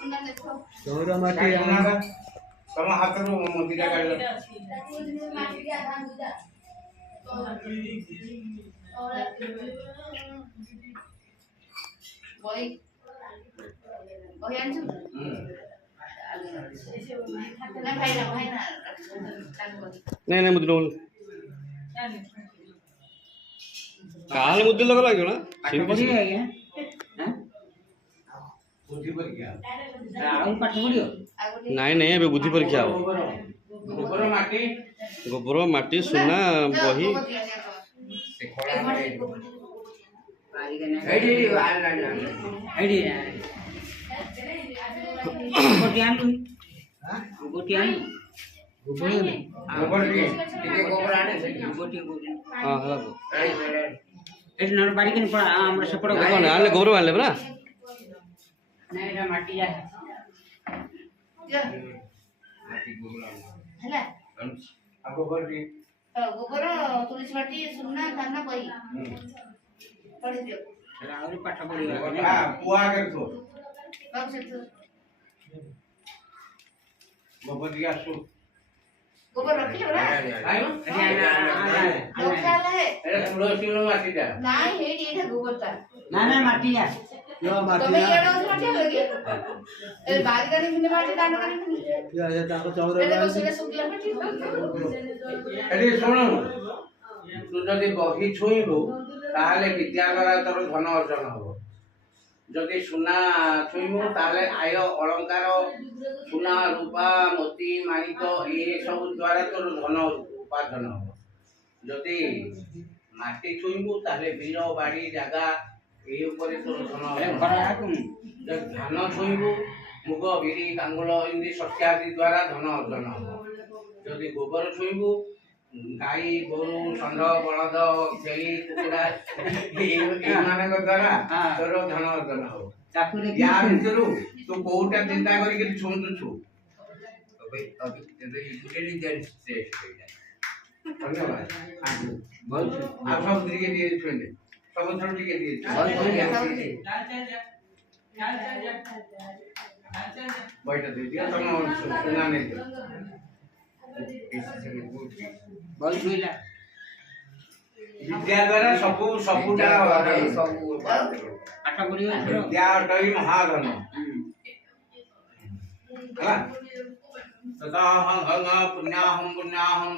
चौरा माटी तम हाथ रो मोतीटा काढलो बोई बोई आंसू ना भाई ना नहीं नहीं मुद्दे बोल काल मुद्दे लगा लगे ना पाठ पढ़िए आज्ञा हैं बुद्धि परीक्षा आउ पाठ पढ़ियो नहीं नहीं अबे बुद्धि परीक्षा हो गोबर माटी गोबर माटी सुना बही से खड़ा में पारी के ना एडी आल ना आईडी गोटियान गोटियान गोबर के टिके गोबर आने से गोटी गोटी हां हला तो एट नर बाड़ी के पड़ा हमरा सपड़ कौन आले गोबर वाले बरा नहीं एटा माटी जा माटी गोबर हला आ गोबर के गोबर तुलसी माटी सुना खाना बही पढ़ी दियो आउरी पाठ पढ़ियो आ पुआ कर तो कब से तो गोबर के आसु गोबर रखी लो ना आयो लोकल है एटा तुलसी माटी दा नहीं हे ये गोबर था ना ना माटी जा यो माटी तमे ये रोज माटी होगी ए बारी गानी मिने माटी दान गानी या ये ताको चौरा पहले बस ये सुखला माटी एडी सुनो तू जदि बही छुईबु ताहले विद्या द्वारा तोर धन अर्जन हो जदि सुना छुईबु ताहले आय अलंकार सुना रूपा मोती माणिक ये सब द्वारा तोर धन उपार्जन हो जदि माटी छुईबु ताहले बीज बाड़ी जागा ए ऊपर तोर धन धान छुईबु मुग बिरी कांगुल इन्दी शस्यादि द्वारा धन अर्जन हो जदि गोबर छुईबु गाई गोरु षंढ बलद छेली कुकुड़ा एमानक द्वारा तोर धन अर्जन हो ताकुरे या भितरु तू कोउटा चिंता करी के छुंतु छु अबे अबे इंटेलिजेंस टेस्ट होइला धन्यवाद बहुत आप सब दिके दिए छुंदे सब थोड़ दिके दिए बैठ दे दिया तुम सुना नहीं दो बहुत सुइला विद्या द्वारा सबु सबुटा सबु पाठ पढ़ियो विद्या अटई महाधन है तथा हं हं पुण्याहं पुण्याहं